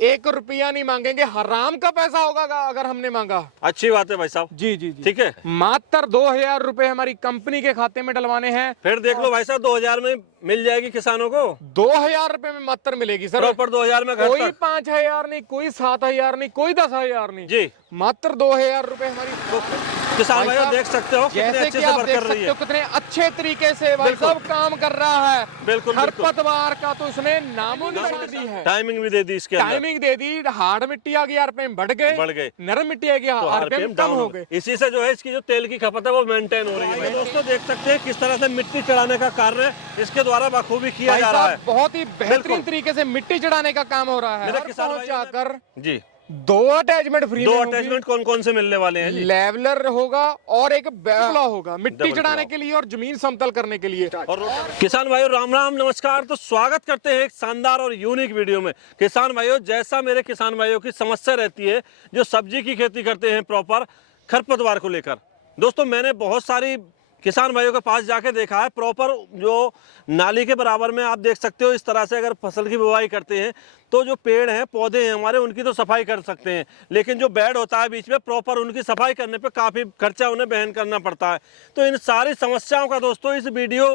1 रुपया नहीं मांगेंगे, हराम का पैसा होगा अगर हमने मांगा। अच्छी बात है भाई साहब। जी जी जी, ठीक है। मात्र 2000 रुपए हमारी कंपनी के खाते में डलवाने हैं। फिर देख लो भाई साहब, 2000 में मिल जाएगी किसानों को। 2000 रुपए में मात्र मिलेगी सर, प्रॉपर 2000 में घर कोई तक। 5000 नहीं, कोई 7000 नहीं, कोई 10,000 नहीं जी, मात्र 2000 रुपए हमारी। तो किसान भाई साहब, देख सकते हो कितने जैसे अच्छे कि से आप वर्क देख कर रही सकते है। हो कितने अच्छे तरीके से भाई बिल्कुल। साहब काम कर रहा है। बिल्कुल, बिल्कुल। खरपतवार का तो इसने नामो निशान दी है, टाइमिंग भी दे दी इसके अंदर। टाइमिंग दे दी। हार्ड मिट्टी आ गई, आरपीएम बढ़ गए, नरम मिट्टी आ गई, तो आरपीएम आरपीएम कम डाउन हो गए। इसी से जो है इसकी जो तेल की खपत है वो मेंटेन हो रही है। दोस्तों देख सकते हैं किस तरह से मिट्टी चढ़ाने का कार्य इसके द्वारा बखूबी किया भाई जा रहा है। साहब बहुत ही बेहतरीन तरीके से मिट्टी चढ़ाने का काम हो रहा है। मेरे किसान पहुंचा भाइयों कर जी 2 अटैचमेंट फ्री दो में अटैचमेंट कौन कौन से मिलने वाले हैं जी? लेवलर होगा और एक बैला होगा, मिट्टी डबल चढ़ाने प्लाव। के लिए और जमीन समतल करने के लिए। और किसान भाइयों राम राम नमस्कार। तो स्वागत करते हैं एक शानदार और यूनिक वीडियो में। किसान भाइयों जैसा मेरे किसान भाइयों की समस्या रहती है जो सब्जी की खेती करते हैं प्रॉपर खरपतवार को लेकर, दोस्तों मैंने बहुत सारी किसान भाइयों के पास जाके देखा है। प्रॉपर जो नाली के बराबर में आप देख सकते हो इस तरह से अगर फसल की बुवाई करते हैं तो जो पेड़ हैं पौधे हैं हमारे उनकी तो सफाई कर सकते हैं, लेकिन जो बेड होता है बीच में प्रॉपर उनकी सफाई करने पे काफ़ी खर्चा उन्हें वहन करना पड़ता है। तो इन सारी समस्याओं का दोस्तों इस वीडियो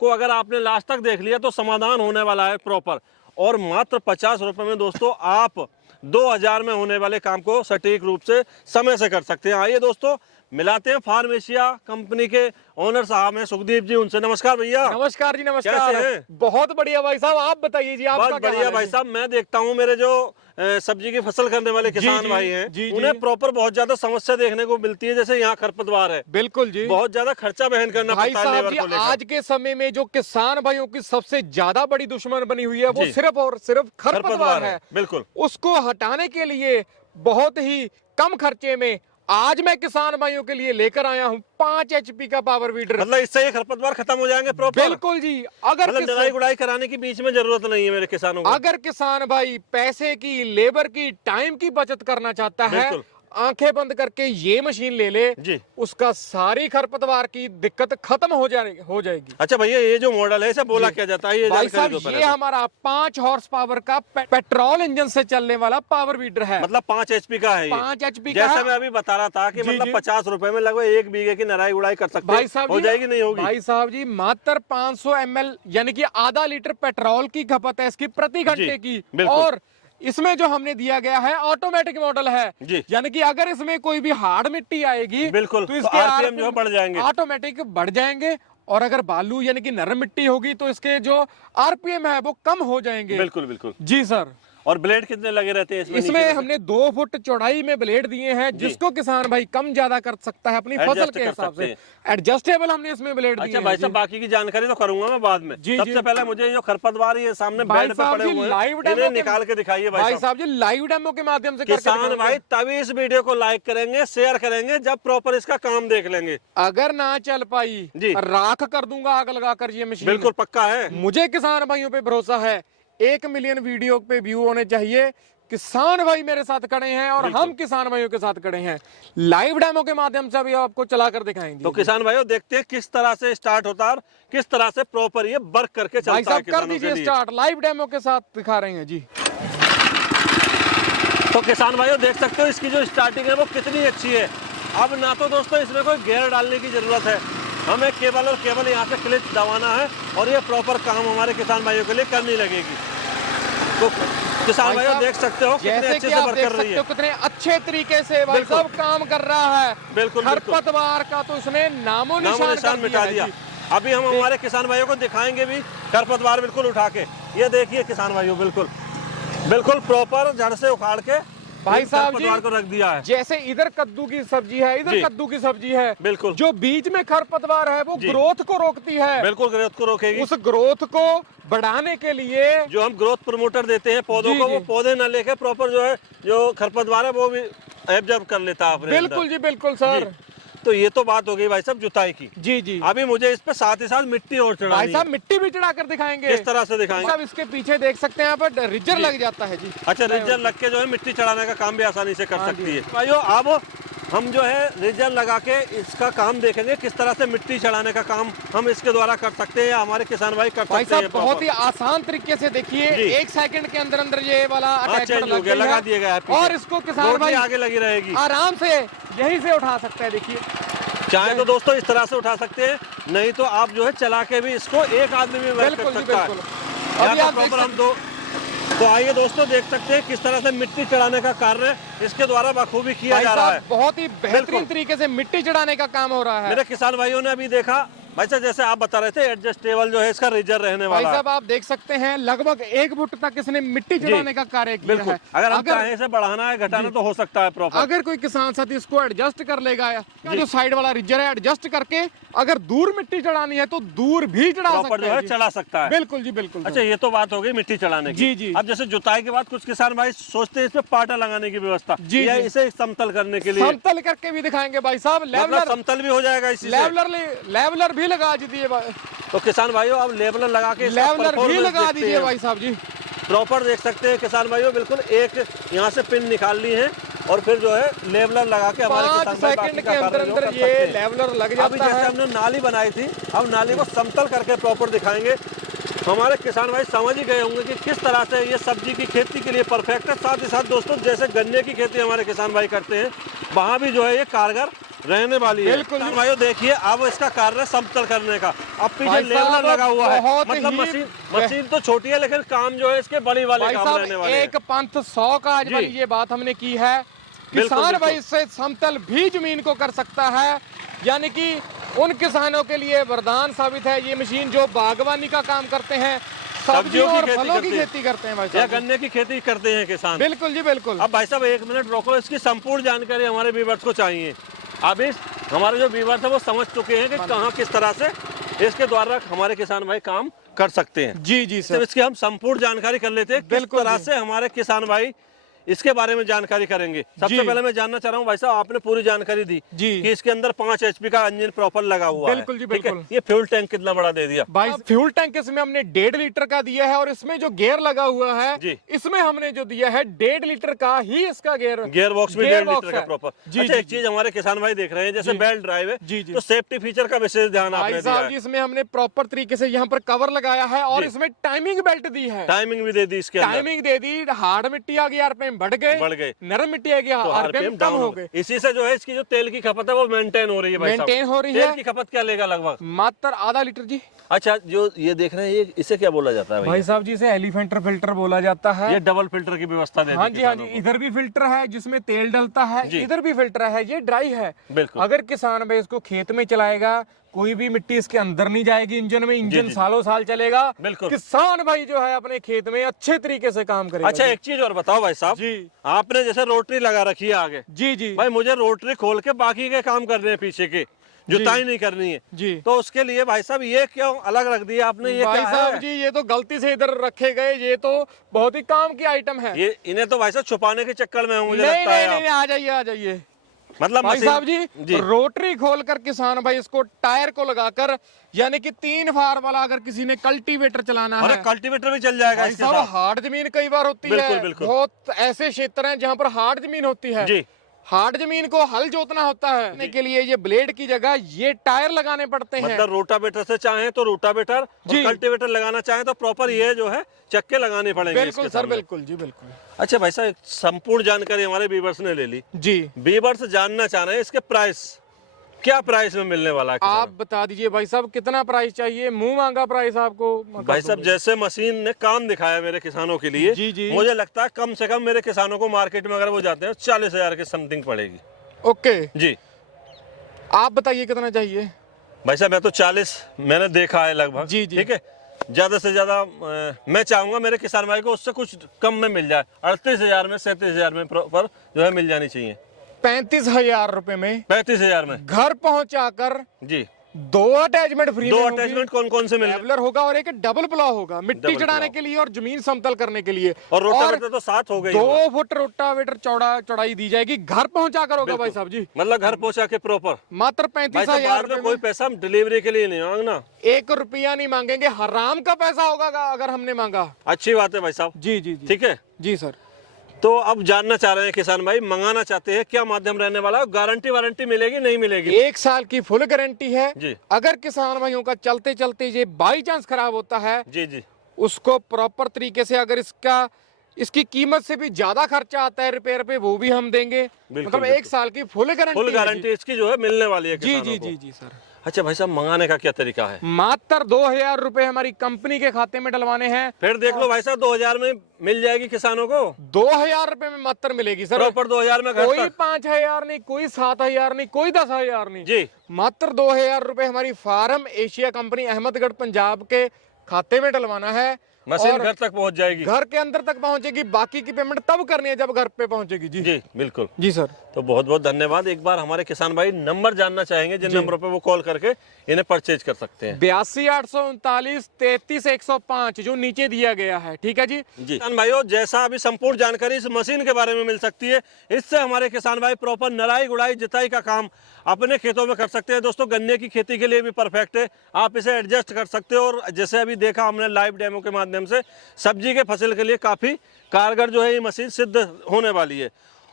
को अगर आपने लास्ट तक देख लिया तो समाधान होने वाला है प्रॉपर। और मात्र 50 रुपये में दोस्तों आप 2000 में होने वाले काम को सटीक रूप से समय से कर सकते हैं। आइए दोस्तों मिलाते हैं फार्मेशिया कंपनी के ओनर साहब हैं सुखदीप जी, उनसे। नमस्कार भैया। नमस्कार जी, नमस्कार। कैसे हैं? बहुत बढ़िया भाई साहब, आप बताइए जी आपका बहुत क्या बढ़िया हाल है भाई जी? साहब। मैं देखता हूँ मेरे जो सब्जी की फसल करने वाले किसान जी, भाई हैं जी, उन्हें जी। प्रॉपर बहुत ज्यादा समस्या देखने को मिलती है। जैसे यहाँ खरपतवार है, बिल्कुल जी, बहुत ज्यादा खर्चा वहन करना भाई पड़ता है साहब लेबर जी। को लेकर। आज के समय में जो किसान भाइयों की सबसे ज्यादा बड़ी दुश्मन बनी हुई है वो जी। सिर्फ और सिर्फ खरपतवार है। बिल्कुल। उसको हटाने के लिए बहुत ही कम खर्चे में आज मैं किसान भाइयों के लिए लेकर आया हूँ 5 HP का पावर वीडर। मतलब इससे ये खरपतवार खत्म हो जाएंगे प्रॉपर। बिल्कुल जी। अगर मतलब निराई गुड़ाई कराने की बीच में जरूरत नहीं है मेरे किसानों को। अगर किसान भाई पैसे की, लेबर की, टाइम की बचत करना चाहता है, बिल्कुल। आंखें बंद करके ये मशीन ले ले जी। उसका सारी खरपतवार की दिक्कत खत्म हो जाएगी। अच्छा भैया ये जो मॉडल है इसे बोला क्या जाता है? ये भाई जानकारी साहब दो ये पहले तो। हमारा 5 हॉर्स पावर का पेट्रोल इंजन से चलने वाला पावर वीडर है। मतलब 5 HP का है ये। 5 HP का जैसे है। मैं अभी बता रहा था कि जी, मतलब जी। 50 रुपए में लगभग 1 बीघे की निराई गुड़ाई कर सकते भाई हैं। साहब हो जी, जाएगी नहीं होगी? भाई साहब जी मात्र 500 ml यानी कि आधा लीटर पेट्रोल की खपत है इसकी प्रति घंटे की। बिल्कुल। और इसमें जो हमने दिया गया है ऑटोमेटिक मॉडल है जी। यानी कि अगर इसमें कोई भी हार्ड मिट्टी आएगी बिल्कुल, तो तो इसके RPM जो बढ़ जाएंगे। ऑटोमेटिक बढ़ जाएंगे। और अगर बालू यानी कि नरम मिट्टी होगी तो इसके जो RPM है वो कम हो जाएंगे। बिल्कुल बिल्कुल जी सर। और ब्लेड कितने लगे रहते हैं इसमें? इसमें नीचे हमने 2 फुट चौड़ाई में ब्लेड दिए हैं जिसको किसान भाई कम ज्यादा कर सकता है अपनी फसल Adjust के कर हिसाब सकते से। एडजस्टेबल हमने इसमें ब्लेड दिए अच्छा हैं। भाई जी। साहब बाकी की जानकारी तो करूंगा मैं बाद में। जी, सबसे जी। पहले मुझे जो खरपतवार ये सामने भाई बेड पे साहब पड़े जी, हुए लाइव हैं डेमो इन्हें के- निकाल के दिखाइए भाई भाई साहब। साहब जी लाइव डेमो के माध्यम से करके किसान दिखाएंगे। भाई तभी इस वीडियो को लाइक करेंगे, शेयर करेंगे जब प्रॉपर इसका काम देख लेंगे। अगर ना चल पाई जी। राख कर दूंगा आग लगाकर ये मशीन। बिल्कुल पक्का है। मुझे किसान भाइयों पे भरोसा है। 1 मिलियन वीडियो पे व्यू होने चाहिए। किसान भाई मेरे साथ खड़े हैं और बिल्कुल। हम किसान भाइयों के साथ खड़े हैं। लाइव डेमो के माध्यम से अभी आपको चलाकर दिखाएंगे। तो किसान भाइयों देखते हैं किस तरह से स्टार्ट होता है और किस तरह से प्रॉपर ये वर्क करके भाई चलता है साहब कर किसानों के दीजिए लिए। स्टार्ट, लाइव डेमो के साथ दिखा रहे हैं जी। तो किसान भाइयों देख सकते हो इसकी जो स्टार्टिंग है वो कितनी अच्छी है। अब ना तो दोस्तों इसमें कोई गियर डालने की जरूरत है, हमें केवल और केवल यहाँ से क्लिच दबाना है और ये प्रॉपर काम हमारे किसान भाइयों के लिए करनी लगेगी। तो किसान भाई भाइयों साहब, देख सकते हो कितने जैसे अच्छे कि से आप वर्क देख कर रही सकते है। हो कितने अच्छे तरीके से भाई बिल्कुल। साहब काम कर रहा है। बिल्कुल, बिल्कुल। खरपतवार का तो इसने नामो नामो निशान मिटा है दिया। जी। अभी हम हमारे किसान भाइयों को दिखाएंगे भी खरपतवार बिल्कुल उठा के। ये देखिए किसान भाइयों बिल्कुल बिल्कुल प्रॉपर जड़ से उखाड़ के भाई साहब जी खरपतवार को रख दिया है। जैसे इधर कद्दू की सब्जी है, इधर जी। कद्दू की सब्जी है। बिल्कुल। जो बीच में खरपतवार है वो जी। ग्रोथ को रोकती है। बिल्कुल ग्रोथ को रोकेगी। उस ग्रोथ को बढ़ाने के लिए जो हम ग्रोथ प्रमोटर देते हैं पौधों जी, को, जी। वो पौधे न लेके प्रॉपर जो है जो खरपतवार है वो भी एब्जॉर्ब कर लेता है अपने बिल्कुल अंदर। जी बिल्कुल सर। जी। तो ये तो बात हो गई भाई साहब जुताई की। जी जी अभी मुझे इस पे साथ ही साथ मिट्टी और भाई चढ़ानी साहब है। मिट्टी भी चढ़ाकर दिखाएंगे। किस तरह से दिखाएंगे? साहब इसके पीछे देख सकते हैं यहाँ पर रिजर जी। लग जाता है जी। अच्छा रिजर लग के जो है मिट्टी चढ़ाने का काम भी आसानी से कर हाँ सकती जी। है। भाइयों अब हम जो है रेजर लगा के इसका काम देखेंगे, किस तरह से मिट्टी चढ़ाने का काम हम इसके द्वारा कर सकते हैं या हमारे किसान भाई कर भाई सकते हैं। साहब बहुत ही आसान तरीके से देखिए, जी। 1 सेकंड के अंदर अंदर ये वाला अटैचमेंट चेंज हो लग गया, गई लगा है दिया गया है पीछे। और इसको किसान रोड भी भाई आगे लगी रहेगी, आराम से यहीं से उठा सकते हैं। देखिए चाहे तो दोस्तों इस तरह से उठा सकते हैं, नहीं तो आप जो है चला के भी इसको एक आदमी भी वर्क कर बिल्कुल जी सकता है। बिल्कुल। या अभी तो आप देख प्रॉपर हम तो आइए दोस्तों देख सकते हैं किस तरह से मिट्टी चढ़ाने का कार्य इसके द्वारा बखूबी किया भाई जा रहा है। साहब बहुत ही बेहतरीन बिल्कुल। तरीके से मिट्टी चढ़ाने का काम हो रहा है। मेरे किसान भाइयों ने अभी देखा भाई साहब, जैसे आप बता रहे थे एडजस्टेबल जो है इसका रेजर रहने भाई वाला है। साहब आप देख सकते हैं लगभग 1 फुट तक इसने मिट्टी चढ़ाने का कार्य किया बिल्कुल, है। अगर हम चाहें इसे बढ़ाना है घटाना तो हो सकता है प्रॉपर। अगर कोई किसान साथी इसको एडजस्ट कर लेगा या जो साइड वाला रिजर है एडजस्ट करके अगर दूर मिट्टी चढ़ानी है तो दूर भी चढ़ा प्रॉपर सकते जो है हैं। चढ़ा सकता है। बिल्कुल जी बिल्कुल। अच्छा, ये तो बात हो गई मिट्टी चढ़ाने की। जी, जी। अब जैसे जुताई के बाद कुछ किसान भाई सोचते हैं इसमें पाटा लगाने की व्यवस्था, जी, या जी। इसे समतल करने के लिए, समतल करके भी दिखाएंगे भाई साहब। मतलब लेवलर समतल भी हो जाएगा इसी से। लेवलर भी लगा दीजिए तो किसान भाइयों अब लेवलर लगा के इसका लेवलर भी performance लगा देखते दीजिए हैं। भाई साहब जी। प्रॉपर देख सकते हैं किसान भाइयों, बिल्कुल एक यहाँ से पिन निकाल ली है और फिर जो है लेवलर लगा के हमारे 5 किसान भाई सेकंड बाकी के का अंदर कार्य जो अंदर कर ये सकते हैं। लेवलर लग अभी जाता जैसे है। हमने नाली बनाई थी, अब नाली को समतल करके प्रॉपर दिखाएंगे। हमारे किसान भाई समझ ही गए होंगे कि किस तरह से ये सब्जी की खेती के लिए परफेक्ट है। साथ ही साथ दोस्तों जैसे गन्ने की खेती हमारे किसान भाई करते हैं, वहाँ भी जो है ये कारगर रहने वाली है। बिल्कुल। किसान भाइयों देखिए अब इसका कार्य है समतल करने का। अब पीछे भाई लेवलर साहब, लगा हुआ है, बहुत मतलब ही मशीन तो छोटी है लेकिन काम जो है इसके बड़ी वाले भाई काम साहब रहने वाले हैं। एक पंथ 100 का आज जी। वाली ये बात हमने की है। बिल्कुल, किसान भाई बिल्कुल। इससे समतल भी जमीन को कर सकता है, यानी कि उन किसानों के लिए वरदान साबित है ये मशीन जो बागवानी का काम करते हैं, सब्जियों और फलों की खेती करते हैं भाई या साहब। गन्ने की खेती करते हैं किसान। बिल्कुल जी बिल्कुल। अब भाई साहब 1 मिनट रोको, इसकी संपूर्ण जानकारी हमारे व्यूअर्स को चाहिए। अब इस हमारे जो व्यूअर्स है वो समझ चुके हैं कि कहाँ किस तरह से इसके द्वारा हमारे किसान भाई काम कर सकते हैं। जी जी तो सर। इसकी हम संपूर्ण जानकारी कर लेते हैं किस बिल्कुल तरह जी। से हमारे किसान भाई इसके बारे में जानकारी करेंगे। सबसे जी। पहले मैं जानना चाह रहा हूँ भाई साहब, आपने पूरी जानकारी दी जी। कि इसके अंदर 5 HP का इंजन प्रॉपर लगा हुआ है। बिल्कुल जी, ठीक है? बिल्कुल। ये फ्यूल टैंक कितना बड़ा दे दिया भाई फ्यूल टैंक इसमें हमने 1.5 लीटर का दिया है और इसमें जो गियर लगा हुआ है जी। इसमें हमने जो दिया है 1.5 लीटर का ही इसका गियर बॉक्स में 1.5 लीटर का है। प्रॉपर। जी, अच्छा, जी, एक चीज हमारे किसान भाई देख रहे हैं जैसे जी। बेल्ट ड्राइव है, जी, जी। तो सेफ्टी फीचर का विशेष ध्यान आपने भाई दिया साहब जी है। इसमें हमने प्रॉपर तरीके से यहाँ पर कवर लगाया है और जी। इसमें टाइमिंग बेल्ट दी है। टाइमिंग भी दे दी इसके अंदर, टाइमिंग दे दी। हार्ड मिट्टी आ गई RPM बढ़ बढ़ गए, गए। नरम मिट्टी आ गई तो RPM आरपीएम कम डाउन हो हो गए। गए। इसी से जो है इसकी जो तेल की खपत है वो मेंटेन हो रही है भाई साहब। मेंटेन हो रही तेल है। की खपत क्या लेगा लगभग? मात्र आधा लीटर जी। अच्छा, जो ये देख रहे हैं ये इसे क्या बोला जाता है भाई भाई? साहब जी इसे एलिफेंटर फिल्टर बोला जाता है। ये डबल फिल्टर की व्यवस्था दे दी हाँ जी हाँ जी, किसानों को। इधर भी फिल्टर है जिसमें तेल डलता है, जी। इधर भी फिल्टर है, ये ड्राई है। बिल्कुल। अगर किसान भाई इसको खेत में चलाएगा कोई भी मिट्टी इसके अंदर नहीं जाएगी इंजन में, इंजन जी। सालों साल चलेगा। बिल्कुल। किसान भाई जो है अपने खेत में अच्छे तरीके से काम करेगा। अच्छा, एक चीज और बताओ भाई साहब, जी आपने जैसे रोटरी लगा रखी है आगे, जी जी भाई मुझे रोटरी खोल के बाकी के काम करने हैं पीछे के, जुताई नहीं करनी है, जी। तो उसके लिए भाई साहब ये क्यों अलग रख दिया आपने? ये भाई क्या साहब है? जी ये तो गलती से इधर रखे गए, ये तो बहुत ही काम की आइटम है। ये इन्हें तो भाई साहब छुपाने के चक्कर में मुझे नहीं लगता है नहीं आप। नहीं, आ जाइए आ जाइए मतलब भाई मशीन- साहब जी रोटरी खोलकर किसान भाई इसको टायर को लगाकर, यानी कि 3 फार वाला अगर किसी ने कल्टीवेटर चलाना अरे है, कल्टीवेटर भी चल जाएगा भाई इसके साहब साथ। हार्ड जमीन कई बार होती बिल्कुल, है, बिल्कुल। बहुत ऐसे क्षेत्र हैं जहाँ पर हार्ड जमीन होती है। जी। हार्ड जमीन को हल जोतना होता है के लिए ये ब्लेड की जगह ये टायर लगाने पड़ते हैं। मतलब रोटावेटर से चाहे तो रोटावेटर और जी। कल्टीवेटर लगाना चाहे तो प्रॉपर ये जो है चक्के लगाने पड़ेंगे बिल्कुल इसके सर, सामने। बिल्कुल जी बिल्कुल। अच्छा भाई साहब, संपूर्ण जानकारी हमारे व्यूअर्स ने ले ली। जी व्यूअर्स जानना चाह रहे हैं इसके प्राइस, क्या प्राइस में मिलने वाला है किसानों आप बता दीजिए भाई साहब कितना प्राइस चाहिए, मुंह मांगा प्राइस आपको? को? भाई साहब जैसे मशीन ने काम दिखाया मेरे किसानों के लिए, जी, जी। मुझे लगता है कम से कम मेरे किसानों को मार्केट में अगर वो जाते हैं 40,000 के समथिंग पड़ेगी। ओके, जी आप बताइए कितना चाहिए? भाई साहब, मैं तो 40 मैंने देखा है लगभग। जी, जी। ठीक है, ज्यादा से ज्यादा मैं चाहूंगा मेरे किसान भाई को उससे कुछ कम में मिल जाए। 38,000 में 37,000 में प्रॉपर जो है मिल जानी चाहिए। 35,000 रुपए में 35,000 में घर पहुंचाकर जी। 2 अटैचमेंट फ्री दो में होगी। अटैचमेंट कौन कौन से मिल लेवलर होगा और एक डबल प्लाव होगा मिट्टी डबल चढ़ाने प्लाव। के लिए और जमीन समतल करने के लिए। और रोटावेटर तो 7 हो गई 2 फुट रोटावेटर चौड़ाई दी जाएगी, घर पहुंचा कर होगा भाई साहब जी। मतलब घर पहुंचा के प्रॉपर। मात्र भाई साहब 35,000 बाद में रुपए कोई में पैसा हम डिलीवरी के लिए नहीं मांगना। 1 रुपया नहीं मांगेंगे, हराम का पैसा होगा अगर हमने मांगा। अच्छी बात है भाई साहब। जी जी जी ठीक है, जी सर। तो अब जानना चाह रहे हैं किसान भाई, मंगाना चाहते हैं, क्या माध्यम रहने वाला है, गारंटी वारंटी मिलेगी नहीं मिलेगी? 1 साल की फुल गारंटी है जी। अगर किसान भाइयों का चलते चलते ये बाई चांस खराब होता है, जी जी, उसको प्रॉपर तरीके से, अगर इसकी कीमत से भी ज्यादा खर्चा आता है रिपेयर पे, वो भी हम देंगे। मतलब 1 साल की फुल गारंटी इसकी जो है मिलने वाली है जी किसानों जी को। जी जी सर। अच्छा भाई साहब, मंगाने का क्या तरीका है? मात्र 2000 रुपए हमारी कंपनी के खाते में डलवाने हैं। फिर देख लो भाई साहब, 2000 में मिल जाएगी किसानों को। 2000 रुपए में मात्र मिलेगी सर, प्रॉपर 2000 में घर कोई तक। 5000 नहीं, कोई 7000 नहीं, कोई 10000 नहीं जी, मात्र 2000 रुपए हमारी farm Asia company Ahmedgarh Punjab के खाते में डलवाना है। मशीन और घर तक पहुंच जाएगी, घर के अंदर तक पहुंचेगी। बाकी की पेमेंट तब करनी है जब घर पे पहुंचेगी। जी जी बिल्कुल। जी सर। तो बहुत बहुत धन्यवाद। एक बार हमारे किसान भाई नंबर जानना चाहेंगे जिन नंबरों पे वो कॉल करके इन्हें परचेज कर सकते हैं। 82 839 33 105 जो नीचे दिया गया है। ठीक है जी। किसान भाइयों, जैसा अभी संपूर्ण जानकारी इस मशीन के बारे में मिल सकती है, इससे हमारे किसान भाई प्रॉपर नराई गुड़ाई जुताई का काम अपने खेतों में कर सकते हैं। दोस्तों, गन्ने की खेती के लिए भी परफेक्ट है, आप इसे एडजस्ट कर सकते हो। और जैसे अभी देखा हमने लाइव डेमो के माध्यम से, सब्जी के फसल के लिए काफ़ी कारगर जो है ये मशीन सिद्ध होने वाली है।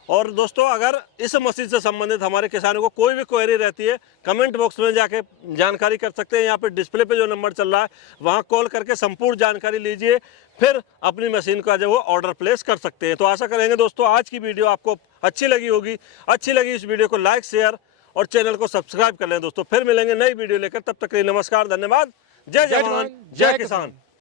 और दोस्तों, अगर इस मशीन से संबंधित हमारे किसानों को कोई भी क्वेरी रहती है, कमेंट बॉक्स में जाके जानकारी कर सकते हैं। यहाँ पे डिस्प्ले पे जो नंबर चल रहा है वहाँ कॉल करके संपूर्ण जानकारी लीजिए, फिर अपनी मशीन का जो वो ऑर्डर प्लेस कर सकते हैं। तो आशा करेंगे दोस्तों आज की वीडियो आपको अच्छी लगी होगी। अच्छी लगी इस वीडियो को लाइक, शेयर और चैनल को सब्सक्राइब कर लें दोस्तों। फिर मिलेंगे नई वीडियो लेकर, तब तक के लिए नमस्कार, धन्यवाद। जय जवान, जय किसान।